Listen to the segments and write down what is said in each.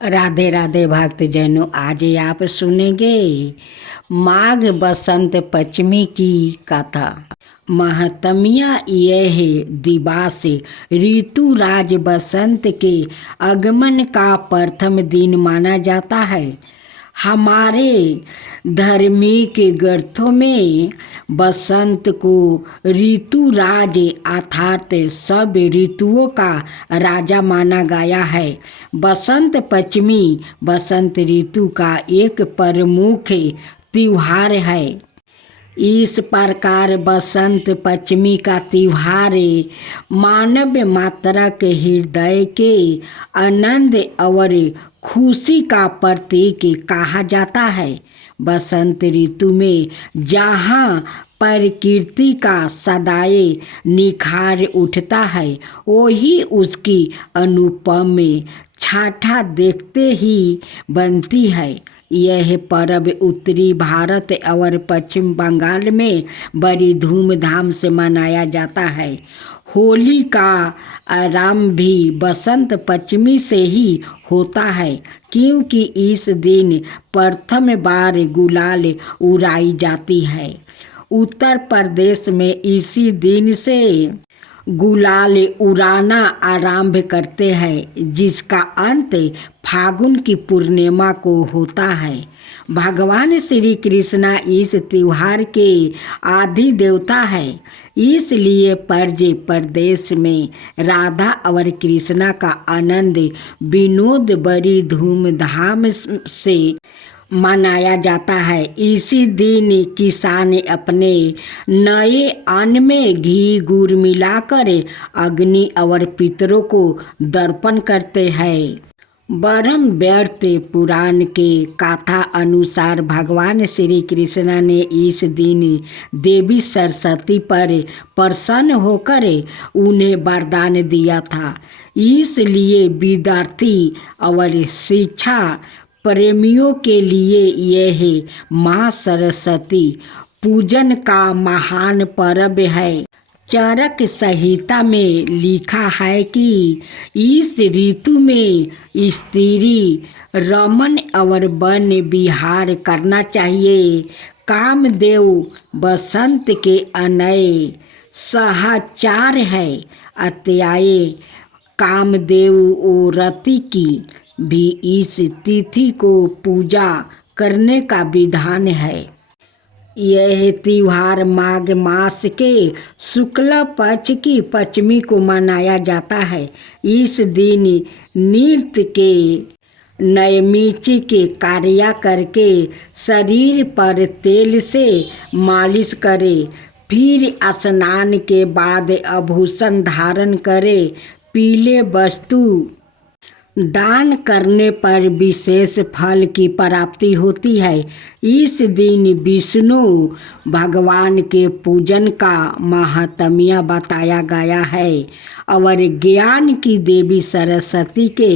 राधे राधे भक्तजनों, आज आप सुनेंगे माघ बसंत पंचमी की कथा। महतमिया यह दिवस ऋतुराज बसंत के आगमन का प्रथम दिन माना जाता है। हमारे धार्मिक ग्रंथों में बसंत को ऋतुराज अर्थात सब ऋतुओं का राजा माना गया है। बसंत पंचमी बसंत ऋतु का एक प्रमुख त्योहार है। इस प्रकार बसंत पंचमी का त्योहार मानव मात्रा के हृदय के आनंद और खुशी का प्रतीक कहा जाता है। बसंत ऋतु में जहाँ प्रकृति का सदाए निखार उठता है, वही उसकी अनुपम छाठा देखते ही बनती है। यह पर्व उत्तरी भारत और पश्चिम बंगाल में बड़ी धूमधाम से मनाया जाता है। होली का आरंभ भी बसंत पंचमी से ही होता है, क्योंकि इस दिन प्रथम बार गुलाल उड़ाई जाती है। उत्तर प्रदेश में इसी दिन से गुलाल उड़ाना आरंभ करते हैं, जिसका अंत फागुन की पूर्णिमा को होता है। भगवान श्री कृष्ण इस त्योहार के आदि देवता है, इसलिए ब्रज प्रदेश में राधा और कृष्णा का आनंद विनोद बड़ी धूमधाम से मनाया जाता है। इसी दिन किसान अपने नए अन्न में घी गुड़ मिलाकर अग्नि और पितरों को दर्पण करते हैं। ब्रह्म वैवर्त पुराण के कथा अनुसार भगवान श्री कृष्ण ने इस दिन देवी सरस्वती पर प्रसन्न होकर उन्हें वरदान दिया था। इसलिए विद्यार्थी और शिक्षा प्रेमियों के लिए यह माँ सरस्वती पूजन का महान पर्व है। चरक संहिता में लिखा है कि इस ऋतु में स्त्री रमन और वन विहार करना चाहिए। कामदेव बसंत के अनय सहचार है। अत्याय कामदेव और रति की भी इस तिथि को पूजा करने का विधान है। यह त्योहार माघ मास के शुक्ल पक्ष की पंचमी को मनाया जाता है। इस दिन नृत्य के नैमित्तिक के कार्य करके शरीर पर तेल से मालिश करे, फिर स्नान के बाद आभूषण धारण करे। पीले वस्तु दान करने पर विशेष फल की प्राप्ति होती है। इस दिन विष्णु भगवान के पूजन का महात्म्य बताया गया है और ज्ञान की देवी सरस्वती के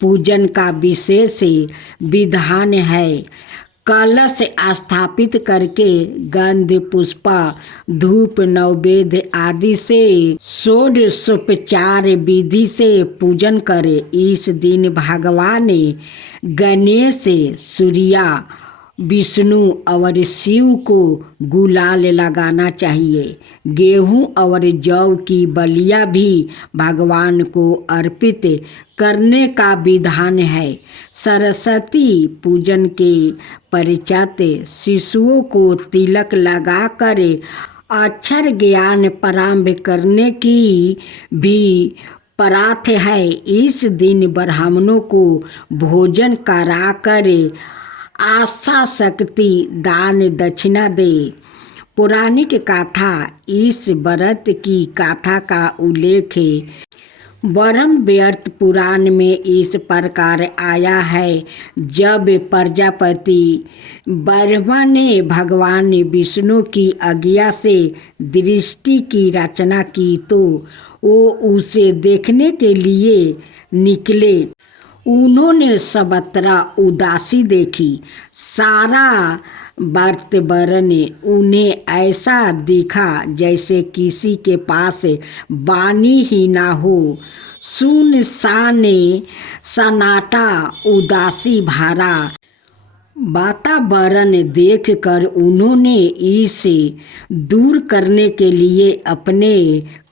पूजन का विशेष विधान है। कलश स्थापित करके गंध पुष्पा धूप नैवेद्य आदि से षोडशोपचार विधि से पूजन करे। इस दिन भगवान गणेश, सूर्या, विष्णु और शिव को गुलाल लगाना चाहिए। गेहूं और जौ की बलिया भी भगवान को अर्पित करने का विधान है। सरस्वती पूजन के पश्चात शिशुओं को तिलक लगाकर अक्षर ज्ञान प्रारंभ करने की भी प्रथा है। इस दिन ब्राह्मणों को भोजन कराकर आशा शक्ति दान दक्षिणा दे। पौराणिक कथा इस व्रत की कथा का उल्लेख ब्रह्म वैवर्त पुराण में इस प्रकार आया है। जब प्रजापति ब्रह्मा ने भगवान विष्णु की आज्ञा से दृष्टि की रचना की तो वो उसे देखने के लिए निकले। उन्होंने सर्वत्र उदासी देखी। सारा वातावरण उन्हें ऐसा दिखा जैसे किसी के पास वाणी ही ना हो। सुनसान सन्नाटा उदासी भरा वातावरण देखकर उन्होंने इसे दूर करने के लिए अपने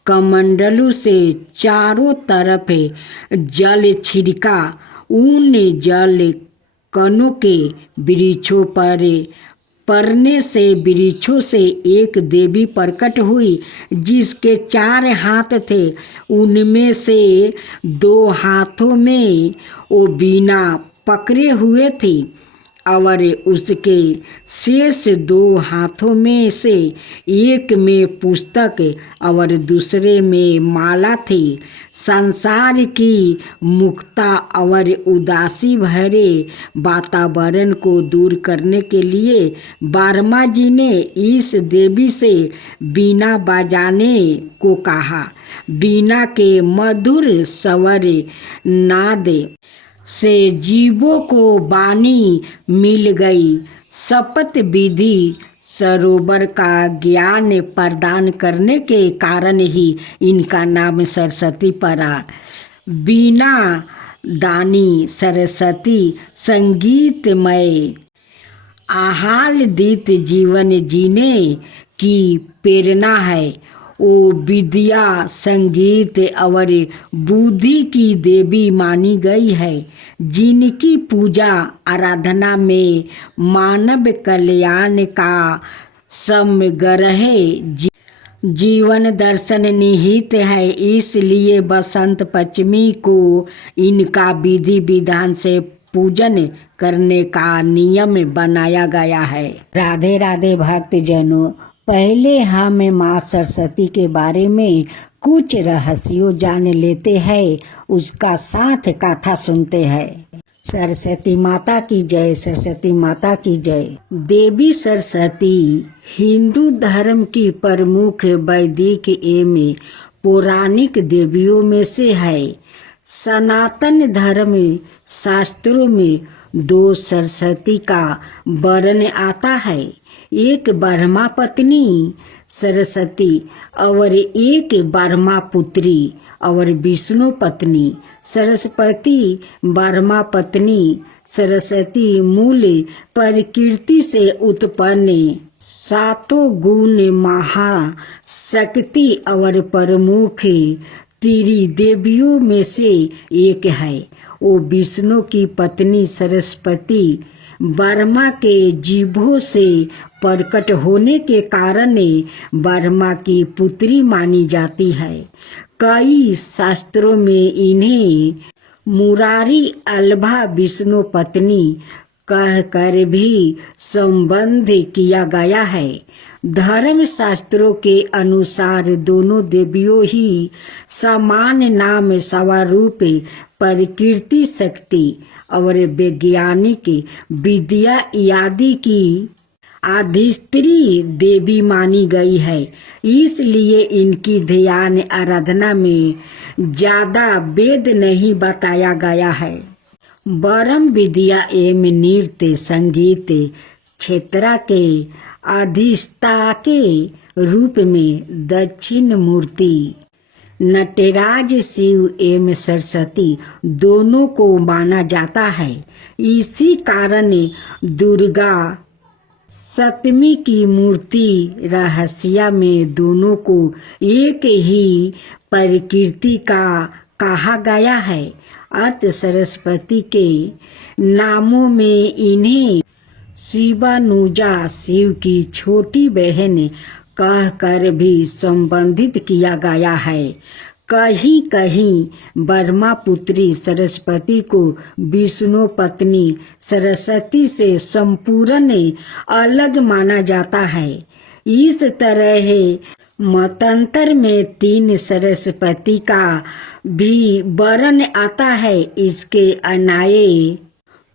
कमंडलों से चारों तरफ जल छिड़का। उन जल कणों के वृक्षों पर पड़ने से वृक्षों से एक देवी प्रकट हुई जिसके 4 हाथ थे। उनमें से 2 हाथों में वो वीणा पकड़े हुए थी और उसके शेष 2 हाथों में से एक में पुस्तक और दूसरे में माला थी। संसार की मुक्ता और उदासी भरे वातावरण को दूर करने के लिए वर्मा जी ने इस देवी से वीणा बजाने को कहा। वीणा के मधुर स्वर नाद से जीवों को वाणी मिल गई। शपथ विधि सरोवर का ज्ञान प्रदान करने के कारण ही इनका नाम सरस्वती पड़ा। वीणा दानी सरस्वती संगीतमय आह्लादित जीवन जीने की प्रेरणा है। वो विद्या संगीत और बुद्धि की देवी मानी गई है जिनकी पूजा आराधना में मानव कल्याण का समग्र जीवन दर्शन निहित है। इसलिए बसंत पंचमी को इनका विधि विधान से पूजन करने का नियम बनाया गया है। राधे राधे भक्तजनों, पहले हम माँ सरस्वती के बारे में कुछ रहस्यों जान लेते हैं, उसका साथ कथा सुनते हैं। सरस्वती माता की जय, सरस्वती माता की जय। देवी सरस्वती हिंदू धर्म की प्रमुख वैदिक एवं पौराणिक देवियों में से है। सनातन धर्म शास्त्रों में 2 सरस्वती का वर्णन आता है, एक ब्रह्मा पत्नी सरस्वती और एक ब्रह्मा पुत्री और विष्णु पत्नी सरस्वती। ब्रह्मा पत्नी सरस्वती मूल प्रकृति से उत्पन्न 7 गुण महाशक्ति और प्रमुख त्रिदेवियों में से एक है। वो विष्णु की पत्नी सरस्वती ब्रह्मा के जीभों से प्रकट होने के कारण ब्रह्मा की पुत्री मानी जाती है। कई शास्त्रों में इन्हें मुरारी अल्भा विष्णु पत्नी कहकर भी संबंध किया गया है। धर्म शास्त्रों के अनुसार दोनों देवियों ही समान नाम स्वरूप प्रकृति शक्ति और वैज्ञानिक विद्या आदि की अधिष्ठात्री देवी मानी गई है। इसलिए इनकी ध्यान आराधना में ज्यादा वेद नहीं बताया गया है। ब्रह्म विद्या एवं नृत्य संगीत क्षेत्र के अधिष्ठा के रूप में दक्षिण मूर्ति नटराज शिव एवं सरस्वती दोनों को माना जाता है। इसी कारण दुर्गा सप्तमी की मूर्ति रहस्य में दोनों को एक ही प्रकृति का कहा गया है। अत सरस्वती के नामों में इन्हें शिवानुजा शिव की छोटी बहन कहकर भी संबंधित किया गया है। कहीं कहीं ब्रह्मा पुत्री सरस्वती को विष्णु पत्नी सरस्वती से संपूर्ण अलग माना जाता है। इस तरह मतांतर में 3 सरस्वती का भी वर्णन आता है। इसके अनाये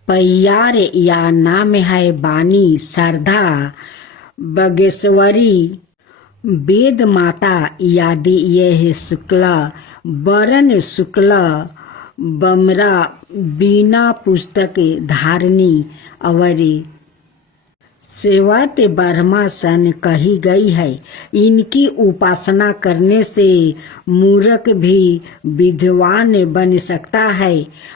पैयार या नाम है वाणी, शारदा, बागेश्वरी, वेद माता आदि। यह शुक्ला वर्ण शुक्ला बमरा बीना पुस्तक धारणी और सेवत ब्रह्मा सन कही गई है। इनकी उपासना करने से मूर्ख भी विद्वान बन सकता है।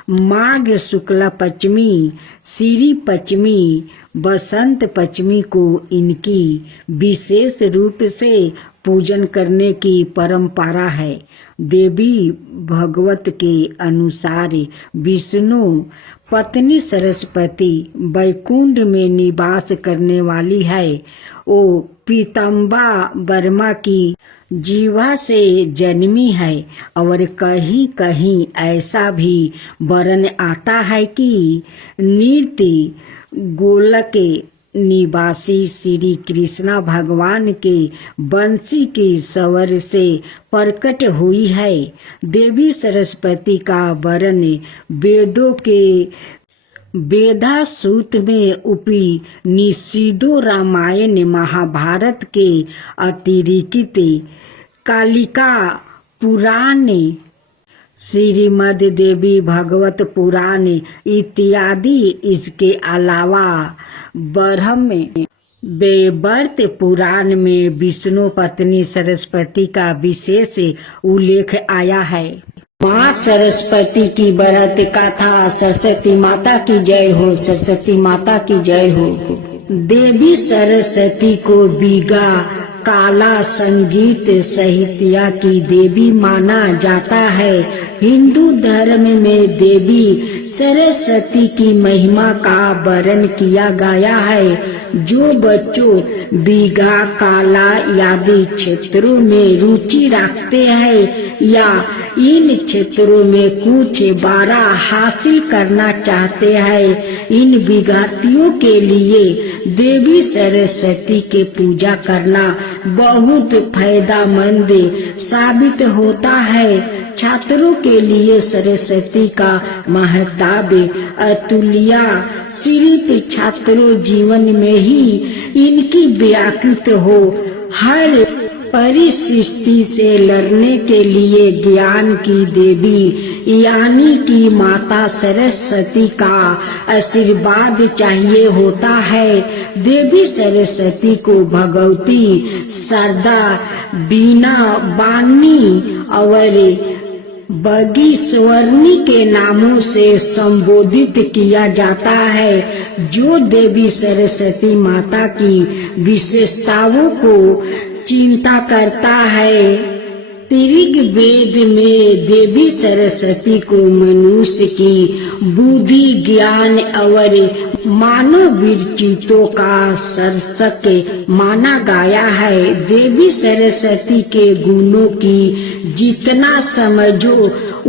माघ शुक्ल पंचमी, श्री पंचमी, बसंत पंचमी को इनकी विशेष रूप से पूजन करने की परंपरा है। देवी भागवत के अनुसार विष्णु पत्नी सरस्वती वैकुंठ में निवास करने वाली है। वो पीताम्बा वर्मा की जीवा से जन्मी है। और कहीं कहीं ऐसा भी वर्णन आता है कि नृत्य गोलक निवासी श्री कृष्णा भगवान के बंसी के स्वर से प्रकट हुई है। देवी सरस्वती का वर्णन वेदों के वेदासूत में उपनिषदों, रामायण, महाभारत के अतिरिक्त कालिका पुराण, श्रीमद् देवी भागवत पुराण इत्यादि, इसके अलावा ब्रह्म वैवर्त पुराण में विष्णु पत्नी सरस्वती का विशेष उल्लेख आया है। माँ सरस्वती की व्रत कथा। सरस्वती माता की जय हो, सरस्वती माता की जय हो। देवी सरस्वती को बीघा काला संगीत साहित्य की देवी माना जाता है। हिंदू धर्म में देवी सरस्वती की महिमा का वर्णन किया गया है। जो बच्चों बीघा काला आदि क्षेत्रों में रुचि रखते हैं या इन क्षेत्रों में कुछ बड़ा हासिल करना चाहते हैं, इन विद्यार्थियों के लिए देवी सरस्वती के पूजा करना बहुत फायदेमंद साबित होता है। छात्रों के लिए सरस्वती का महत्व अतुल्य। सिर्फ छात्रों जीवन में ही इनकी व्याकृत हो। हर परिस्थिति से लड़ने के लिए ज्ञान की देवी यानी कि माता सरस्वती का आशीर्वाद चाहिए होता है। देवी सरस्वती को भगवती, शारदा, बीना, वाणी और बगीश्वरनी के नामों से संबोधित किया जाता है। जो देवी सरस्वती माता की विशेषताओं को चिंता करता है। ऋग्वेद में देवी सरस्वती को मनुष्य की बुद्धि, ज्ञान और मानव विरचितों का सरसक माना गया है। देवी सरस्वती के गुणों की जितना समझो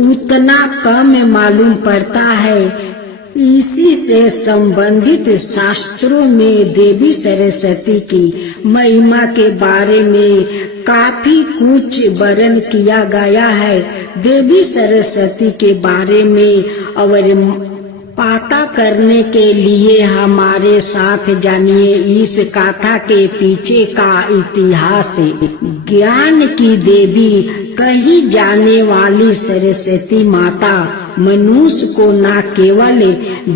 उतना कम मालूम पड़ता है। इसी से संबंधित शास्त्रों में देवी सरस्वती की महिमा के बारे में काफी कुछ वर्णन किया गया है। देवी सरस्वती के बारे में और पता करने के लिए हमारे साथ जानिए इस कथा के पीछे का इतिहास। ज्ञान की देवी कही जाने वाली सरस्वती माता मनुष्य को न केवल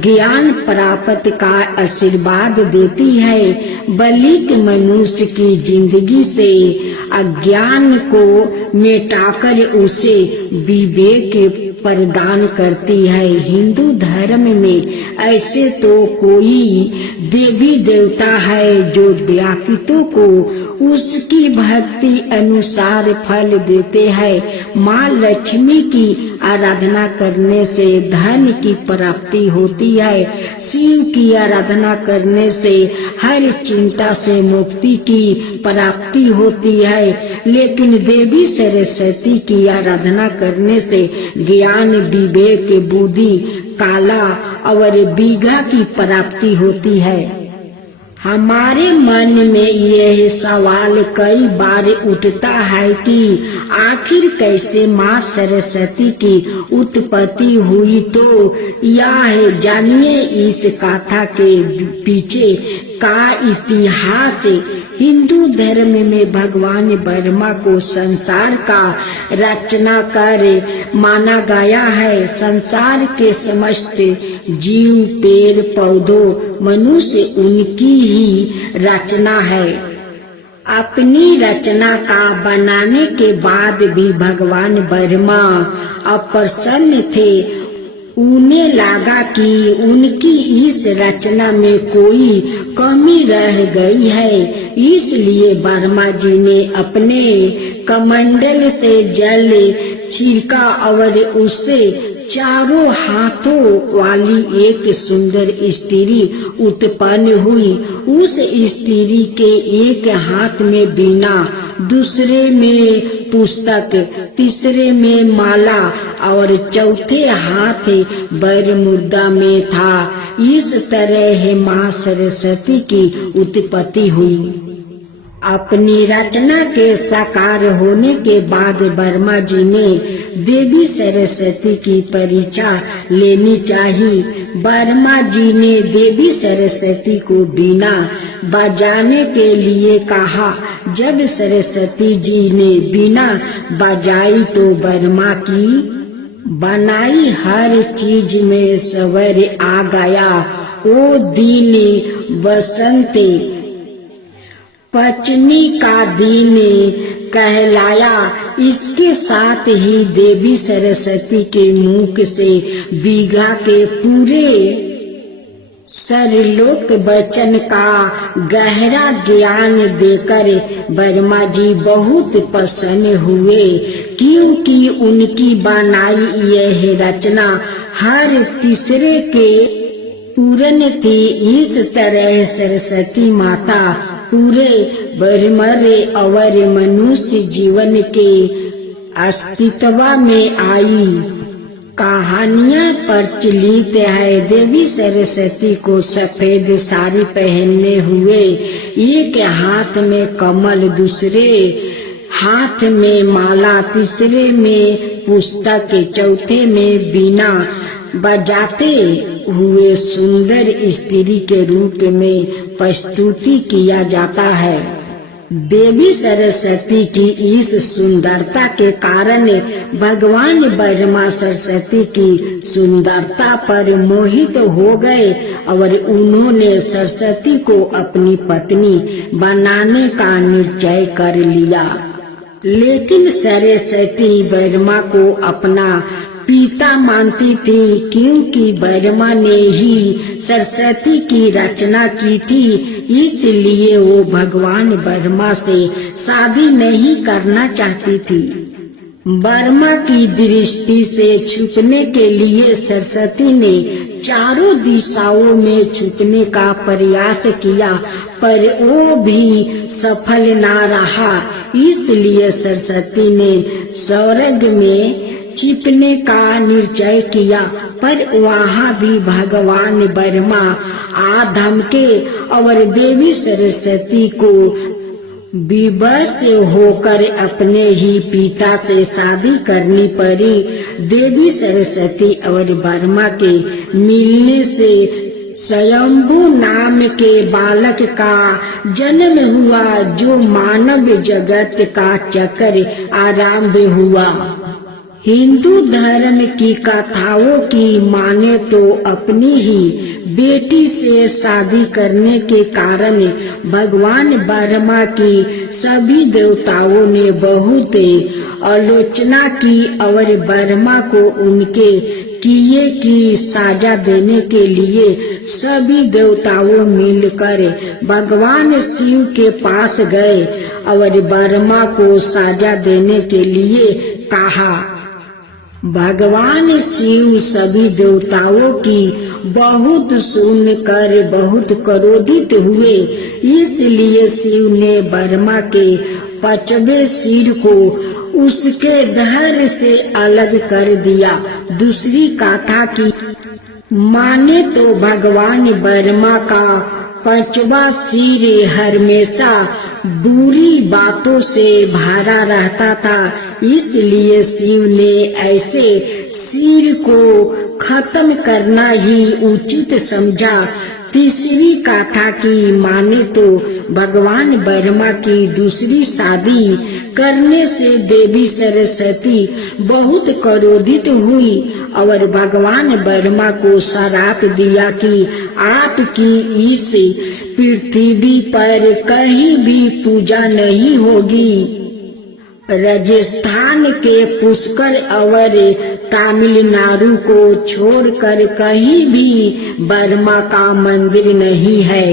ज्ञान प्राप्त का आशीर्वाद देती है, बल्कि मनुष्य की जिंदगी से अज्ञान को मिटाकर उसे विवेक प्रदान करती है। हिंदू धर्म में ऐसे तो कोई देवी देवता है जो व्यक्तियों को उसकी भक्ति अनुसार फल देते हैं। माँ लक्ष्मी की आराधना करने से धन की प्राप्ति होती है। शिव की आराधना करने से हर चिंता से मुक्ति की प्राप्ति होती है। लेकिन देवी सरस्वती की आराधना करने से ज्ञान, विवेक, बुद्धि, कला और बीघा की प्राप्ति होती है। हमारे मन में यह सवाल कई बार उठता है कि आखिर कैसे माँ सरस्वती की उत्पत्ति हुई। तो यह जानिए इस कथा के पीछे का इतिहास। हिंदू धर्म में भगवान ब्रह्मा को संसार का रचनाकार माना गया है। संसार के समस्त जीव, पेड़ पौधों, मनुष्य उनकी ही रचना है। अपनी रचना का बनाने के बाद भी भगवान ब्रह्मा अप्रसन्न थे। उन्हें लगा कि उनकी इस रचना में कोई कमी रह गई है। इसलिए ब्रह्मा जी ने अपने कमंडल से जल छिड़का और उससे चारों हाथों वाली एक सुंदर स्त्री उत्पन्न हुई। उस स्त्री के एक हाथ में वीणा, दूसरे में पुस्तक, तीसरे में माला और चौथे हाथ वरमुद्रा में था। इस तरह माँ सरस्वती की उत्पत्ति हुई। अपनी रचना के साकार होने के बाद ब्रह्मा जी ने देवी सरस्वती की परीक्षा लेनी चाहिए। ब्रह्मा जी ने देवी सरस्वती को वीणा बजाने के लिए कहा। जब सरस्वती जी ने वीणा बजाई तो ब्रह्मा की बनाई हर चीज में स्वर आ गया। वो दिन बसंत पंचमी का दिन कहलाया। इसके साथ ही देवी सरस्वती के मुख से बीघा के पूरे सरलोक वचन का गहरा ज्ञान देकर ब्रह्मा जी बहुत प्रसन्न हुए, क्योंकि उनकी बनाई यह रचना हर तीसरे के पूर्ण थी। इस तरह सरस्वती माता पूरे ब्रह्मांड और मनुष्य जीवन के अस्तित्व में आई। कहानियाँ प्रचलित है। देवी सरस्वती को सफेद साड़ी पहनने हुए, एक हाथ में कमल, दूसरे हाथ में माला, तीसरे में पुस्तक, चौथे में वीणा बजाते हुए सुंदर स्त्री के रूप में प्रस्तुति किया जाता है। देवी सरस्वती की इस सुंदरता के कारण भगवान ब्रह्मा सरस्वती की सुंदरता पर मोहित हो गए और उन्होंने सरस्वती को अपनी पत्नी बनाने का निश्चय कर लिया। लेकिन सरस्वती ब्रह्मा को अपना पिता मानती थी, क्योंकि ब्रह्मा ने ही सरस्वती की रचना की थी। इसलिए वो भगवान ब्रह्मा से शादी नहीं करना चाहती थी। ब्रह्मा की दृष्टि से छुपने के लिए सरस्वती ने चारों दिशाओं में छुपने का प्रयास किया, पर वो भी सफल ना रहा। इसलिए सरस्वती ने स्वर्ग में छिपने का निश्चय किया, पर वहाँ भी भगवान ब्रह्मा आ धमके और देवी सरस्वती को विवश होकर अपने ही पिता से शादी करनी पड़ी। देवी सरस्वती और ब्रह्मा के मिलने से स्वयंभू नाम के बालक का जन्म हुआ, जो मानव जगत का चक्र आरंभ हुआ। हिंदू धर्म की कथाओं की माने तो अपनी ही बेटी से शादी करने के कारण भगवान ब्रह्मा की सभी देवताओं ने बहुत आलोचना की और ब्रह्मा को उनके किए की सजा देने के लिए सभी देवताओं मिलकर भगवान शिव के पास गए और ब्रह्मा को सजा देने के लिए कहा। भगवान शिव सभी देवताओं की बहुत सुनकर बहुत क्रोधित हुए। इसलिए शिव ने ब्रह्मा के 5वें सिर को उसके धड़ से अलग कर दिया। दूसरी कथा की माने तो भगवान ब्रह्मा का 5वां सिर हमेशा बुरी बातों से भरा रहता था। इसलिए शिव ने ऐसे सिर को खत्म करना ही उचित समझा। तीसरी कथा की माने तो भगवान ब्रह्मा की दूसरी शादी करने से देवी सरस्वती बहुत क्रोधित हुई और भगवान ब्रह्मा को श्राप दिया कि आपकी इस पृथ्वी पर कहीं भी पूजा नहीं होगी। राजस्थान के पुष्कर और तमिलनाडु को छोड़कर कहीं भी ब्रह्मा का मंदिर नहीं है।